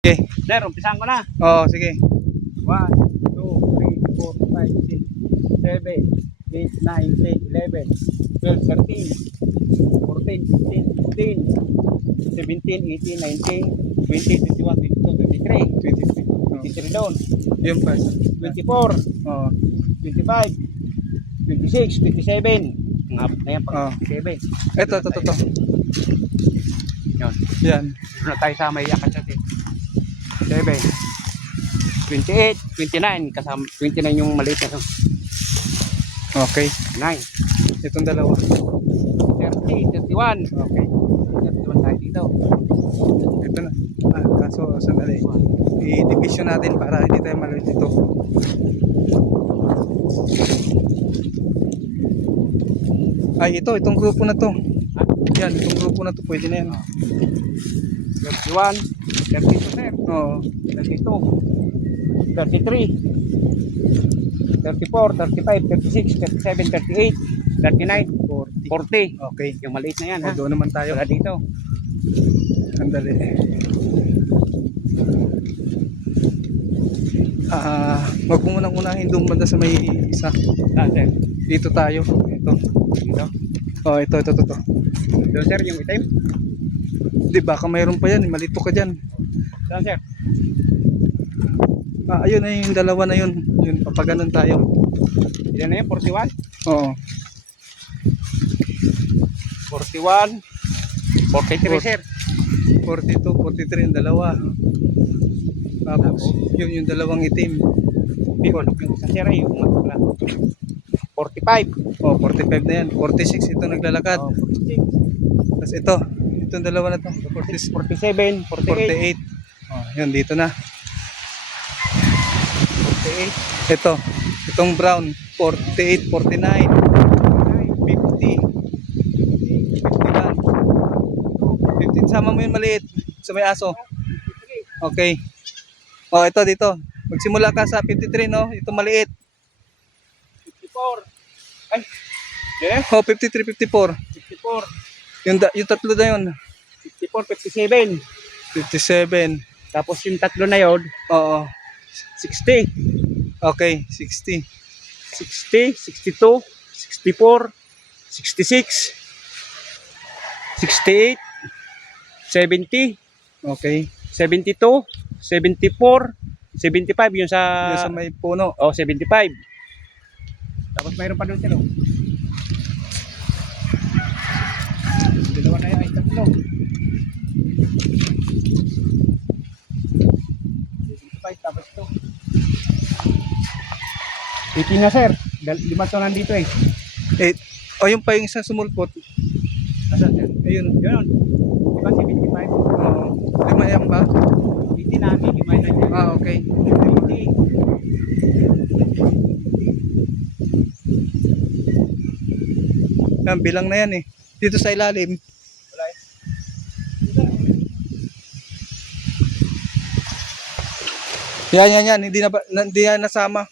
Okay. Sir, umpisahan ko na. Oo, sige. 1, 2, 3, 4, 5, 6, 7, 8, 9, 10, 11, 12, 13, 14, 15, 16, 17, 18, 19, 20, 21, 22, 23, 23. 23 doon. Yun pa. 24, Oo. 25, 26, 27. Ngayon Oh. pag 27. Ito. Yun. Yan. Doon na tayo sa may Akasati. 7, 28, 29. Kasama 29 yung maliit na. Okay. 9, Itong dalawa. 30, 31. Okay. 31 tayo dito. Ito na. Kaso sandali. I-division natin para hindi tayo malilito. Ay, itong grupo na to. Yan, itong grupo na to. Pwede na yan. 31, 32 sir. Oo. 32, 33, 34, 35, 36, 37, 38, 39, 40. Okay. Yung maliit na yan ha. Doon naman tayo. Wala dito. Sandali. Wag mo munang unahin doon banda sa may isa. Saan sir? Dito tayo. Ito. Dito. Oh, ito. Doon sir yung itim. Di baka mayroon pa yan. Malito ka dyan. Saan sir? Ayun na yung dalawa na yun. Yun, papaganon tayo. Yan na yan, 41. Oo. 41, 43 sir. 42, 43 yung dalawa. Tapos, yun yung dalawang itim. Yung isa sir ay yung 45. Oh, 45 na yan. 46 ito naglalakad. 46. Tapos ito. Itong dalawa na to. 47, 48. 48. Oh, yun, dito na. 48. Ito. Itong brown. 48, 49. 50. 51. 15. Sama mo yung maliit. Sa may aso. Okay. Oh, ito dito. Magsimula ka sa 53, no? Ito maliit. 54. Ay. Yeah. Oh, 53, 54. 54. Yung tatlo na yun. 54, 57. 57. Tapos yung tatlo na yun, Oo. 60. Okay, 60. 60, 62, 64, 66, 68, 70, Okay. 72, 74, 75 yung sa... Yung sa may puno. Oh, 75. Tapos mayroon pa doon sila. Dalawa na yan ay tatlo. 75 tapos ito. 18 na sir. 5 to nandito eh. Yung pa yung isang sumulpot. Asan sir? Ayun. Yun. Di ba 75? Oo. Lima yan ba? 18 na. 85 na dyan. Okay. 20. Yan, bilang na yan eh. Dito sa ilalim. Wala eh. Yan. Hindi yan nasama.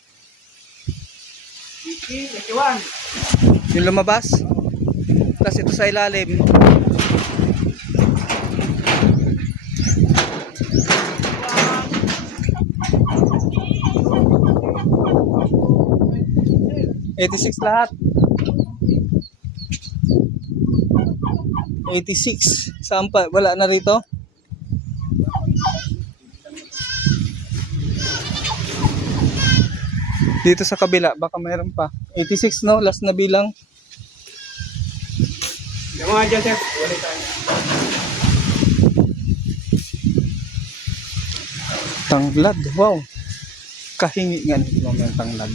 81. Yung lumabas. Tapos ito sa ilalim. $86 lahat. 86. Saan pa? Wala na rito? Dito sa kabila, baka mayroon pa. 86 no? Last na bilang. Yung mga dyan sir. Wala tayo. Tanglad. Wow. Kahingi nga nito mga tanglad.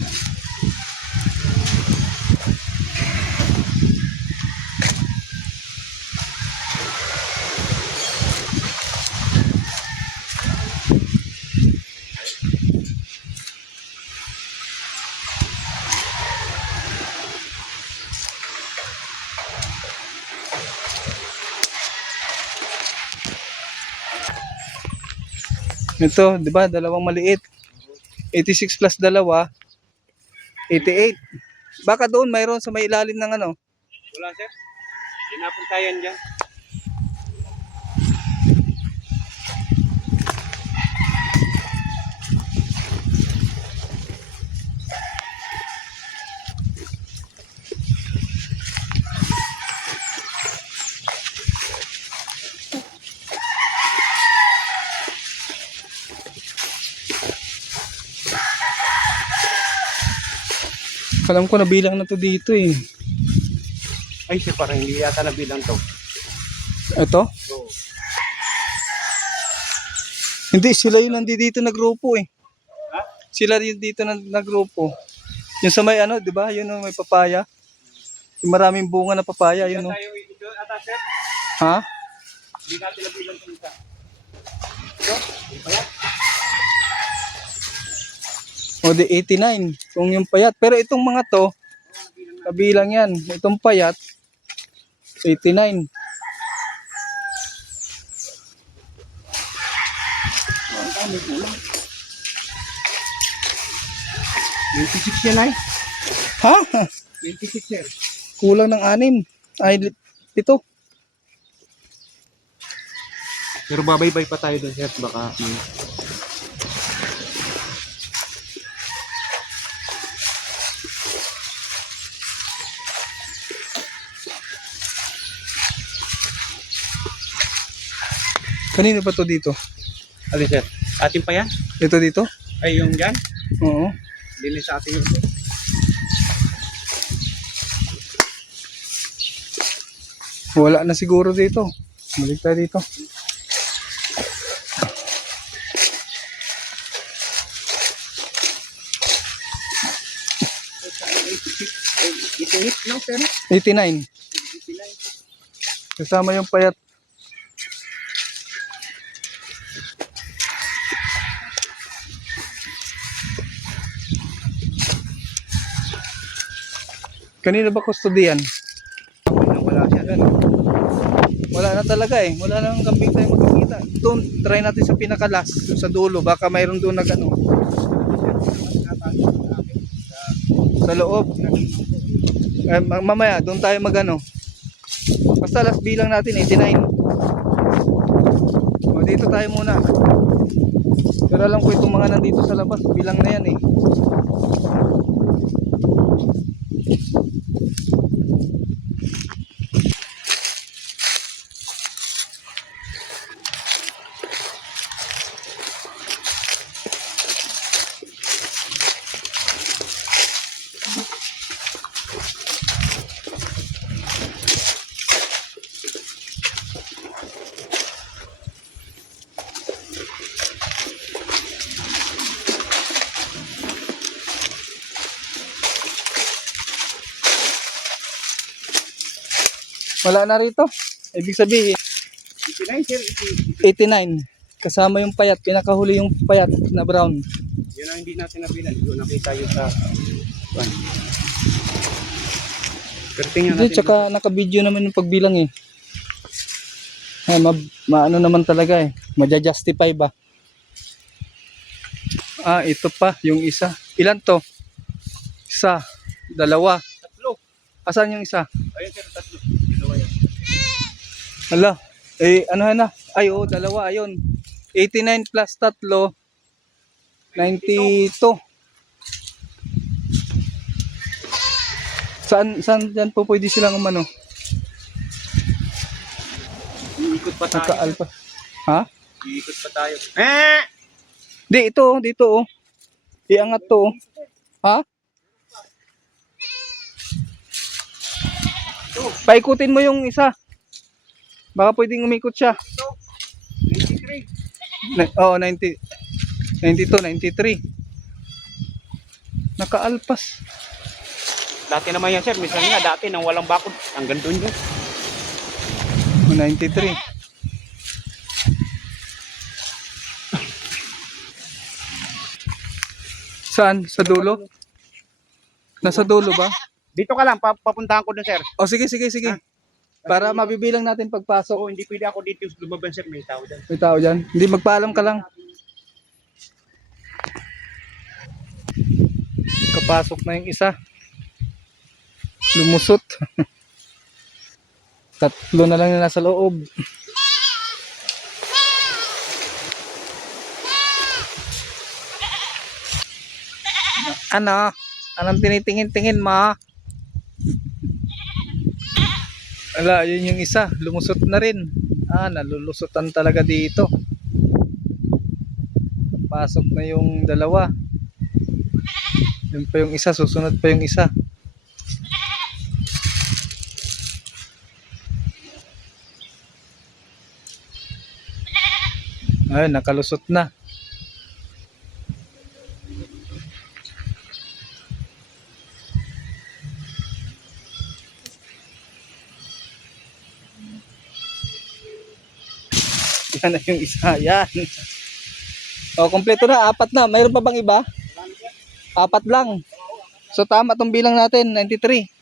Ito, 'di ba? Dalawang maliit. 86 plus dalawa, 88. Baka doon mayroon sa may ilalim ng ano. Wala sir. Hinapon tayo dyan. Alam ko nabilang na to dito eh. Ay, sir, parang hindi yata nabilang to. Ito? So, Hindi, sila yung nandito nagrupo eh. ha? Sila yung dito nagrupo. Yung sa may ano, di ba? Yun yung may papaya. Yung maraming bunga na papaya, yun Hindi no. tayo ito ata, sir. Ha? Hindi natin nabilang to isa. Ito? Yung payat? O di 89. Kung yung payat. Pero itong mga to, kabilang yan. Itong payat, 89. Ang dami po lang. 26 yan ay. Ha? 26, sir. Kulang ng 6. Ay, 7. Pero babaybay pa tayo doon, sir. Baka Kanino pa to dito? alin, sir? Atin pa yan? Ito dito? Ay, yung dyan? Oo. Linis sa atin yun, sir. Wala na siguro dito. Balik tayo dito. Ito hit lang, sir. 89. Kasama yung payat. Kanino ba kustodiyan? Wala siya doon. Wala na talaga eh. Wala nang kambing tayo magkakita. Doon, try natin sa pinakalas. Doon sa dulo. Baka mayroon doon na ano. Sa loob. Mamaya, doon tayo magano. Basta last bilang natin 89. O, dito tayo muna. Pero alam ko itong mga nandito sa labas. Bilang na yan eh. Wala na rito. Ibig sabihin, 89, sir. 89. Kasama yung payat. Pinakahuli yung payat na brown. Yun ang hindi natin nabilan. Doon nakita yun sa... Pero tingnan Hindi, natin. tsaka naka-video naman yung pagbilang eh. Ay, maano naman talaga eh. Maja-justify ba? Ah, ito pa, yung isa. Ilan to? Isa, dalawa. Tatlo. Asan yung isa? Ayun, sir. Tatlo. Dalawa yan. Hala, eh ano na? Ay, oh, dalawa, ayun. 89 plus tatlo, 92. Saan dyan po pwede silang umano? Iikot pa tayo. Naka-alpha. Ha? Iikot pa tayo. Di, ito, dito oh. Iangat to oh. Ha? Paikutin mo yung isa. Baka pwedeng umikot siya. 93. Oo, 90. 92, 93. Naka-alpas. Dati naman yan, sir. Minsan nga, dati nang walang bakod. Hanggang doon yun. 93. Saan? Sa dulo? Nasa dulo ba? Dito ka lang. Papuntahan ko doon, sir. O sige, sige, sige. Para mabibilang natin pagpasok. Oo, hindi pwede ako dito lumaban, sir. May tao dyan. May tao dyan. Hindi, magpaalam ka lang. Kapasok na yung isa. Lumusot. Tatlo na lang yung nasa loob. Ano? Anong tinitingin-tingin mo? Ala, yun yung isa. Lumusot na rin. Ah, nalulusutan talaga dito. Pasok na yung dalawa. Yun pa yung isa, susunod pa yung isa. Ay, nakalusot na. Yan na yung isa. Yan. O, kompleto na. 4 na. Mayroon pa bang iba? 4 lang. So, tama tong bilang natin. 93.